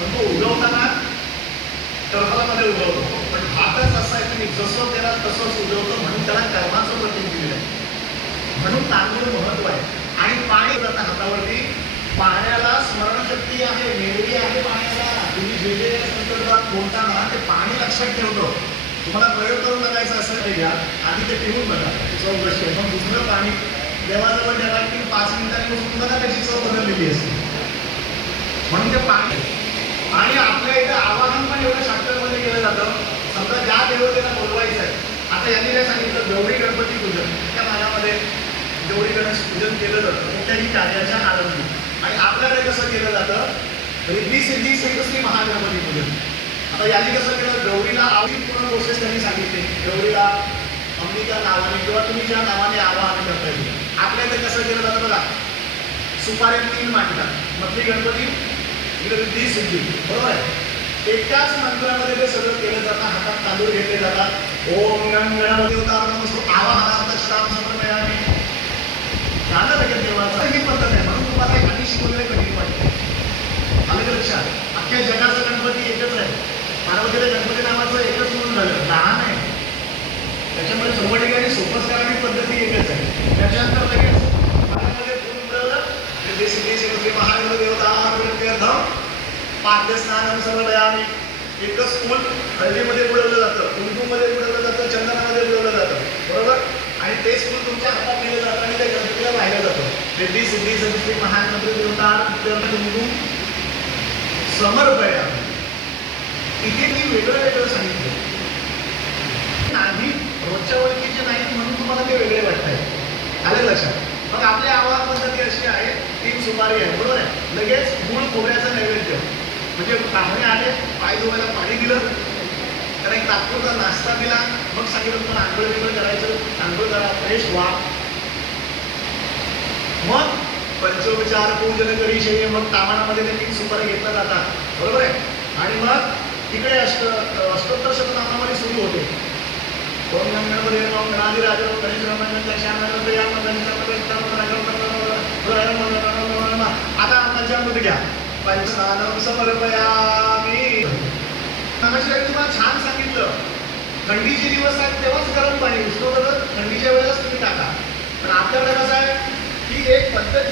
पण तो उगवताना टरफलामध्ये उगवतो. पण भातच असं आहे की जसं त्याला तसंच उजवतो म्हणून त्याला कर्माचं प्रतीक दिलेलं आहे. म्हणून तांदूळ महत्त्व आहे. आणि पाणी जातं हातावरती. पाण्याला स्मरणशक्ती आहे मेलवी आहे पाण्याला. तुम्ही वेगवेगळ्या संदर्भात बोलताना ते पाणी लक्षात ठेवतो. तुम्हाला प्रयोग करून बघायचा असेल ते घ्या. आधी ते पिऊन बघा. चव कशी आहे? मग दुसरं पाणी. देवाजवळ ठेवा की पाच मिनिटांनी बघा त्याची चव बदललेली असते म्हणून ते पाणी एकदा आवाहन पण एवढं शास्त्रामध्ये केलं जातं. समजा ज्या देवतेला बोलवायचं आहे आता यांनी काय सांगितलं? गौरी गणपती पूजन. त्या भागामध्ये गौरी गणेश पूजन केलं जातं. कोणत्याही कार्याच्या आनंदी आणि आपल्याकडे कसं केलं जातं? रिद्धी सिद्धी श्री महागणपती पूजन. आता यांनी कसं केलं? गौरीला आवडी पूर्ण प्रोसेस त्यांनी सांगितली. गौरीला अंबिका नावाने किंवा तुम्ही ज्या नावाने आवाहन करता येईल आपल्या कसं केलं जातं बघा. सुपारी तीन मांडतात. मधली गणपती रिद्धी सिद्धी. बरोबर आहे? एकाच मंत्रामध्ये ते सगळं केलं जातं हातात तांदूळ घेतले जातात. ओम गण गणपती उदाहरण आवाहनार्थ श्राम समन्वयाने गाणं लगेच देवाचं ही पद्धत आहे. म्हणून तुम्हाला हे आधी शिकवलेलं कठीण वाटतं. आलं का लक्षात? अख्ख्या जगाचा गणपती एकच आहे. पार्वतीला गणपती नावाचं एकच म्हणून झालं. लहान आहे. त्याच्यामुळे सर्व ठिकाणी सोपस्काराची पद्धती एकच आहे. पाद्य स्नानम सर्वदयामी एकच फूल हळदीमध्ये बुडवलं जातं. कुंकूमध्ये बुडवलं जातं चंदनामध्ये बुडवलं जातं. बरोबर? आणि तेच फूल तुमच्या हातात दिलं जातं आणि ते गणपतीला वाहिलं जातं. रिद्धी सिद्धी संस्कृती महान मंत्री देवता प्रीत्यर्थ समर्पया इथे मी वेगळं वेगळं सांगितलं. नाही रोजच्या ओळखीचे नाही म्हणून तुम्हाला ते वेगळे वाटत आहे आलं लक्षात? मग आपली आवाज पद्धती अशी आहे तीन सुपारी आहे बरोबर आहे? लगेच मूळ खोबऱ्याचं नैवेद्य. म्हणजे पाहुणे आले पाय धुवायला पाणी दिलं. त्याला एक तात्पुरता नाश्ता दिला. मग सांगितलं तुम्हाला आंघोळ बिंघोळ करायचं. आंघोळ करा फ्रेश व्हा. मग पंचोपचार पूजन करी शैय मग तामाणामध्ये ते तीन सुपारी घेतल्या जातात. बरोबर आहे? आणि मग तिकडे अष्ट अष्टोत्तर शतनामामध्ये सुरू होते. ओम नम गणपती नमः गणाधी राज गणेश रमण लक्षाण या आता पंचामृत घ्या. पंचस्नानम समर्पयामी नमस्कार तुम्हाला छान सांगितलं. थंडीचे दिवस आहेत तेव्हाच गरम पाणी. उष्णोदक थंडीच्या वेळेलाच तुम्ही टाका. पण आपल्याकडे कसं आहे ही एक पद्धत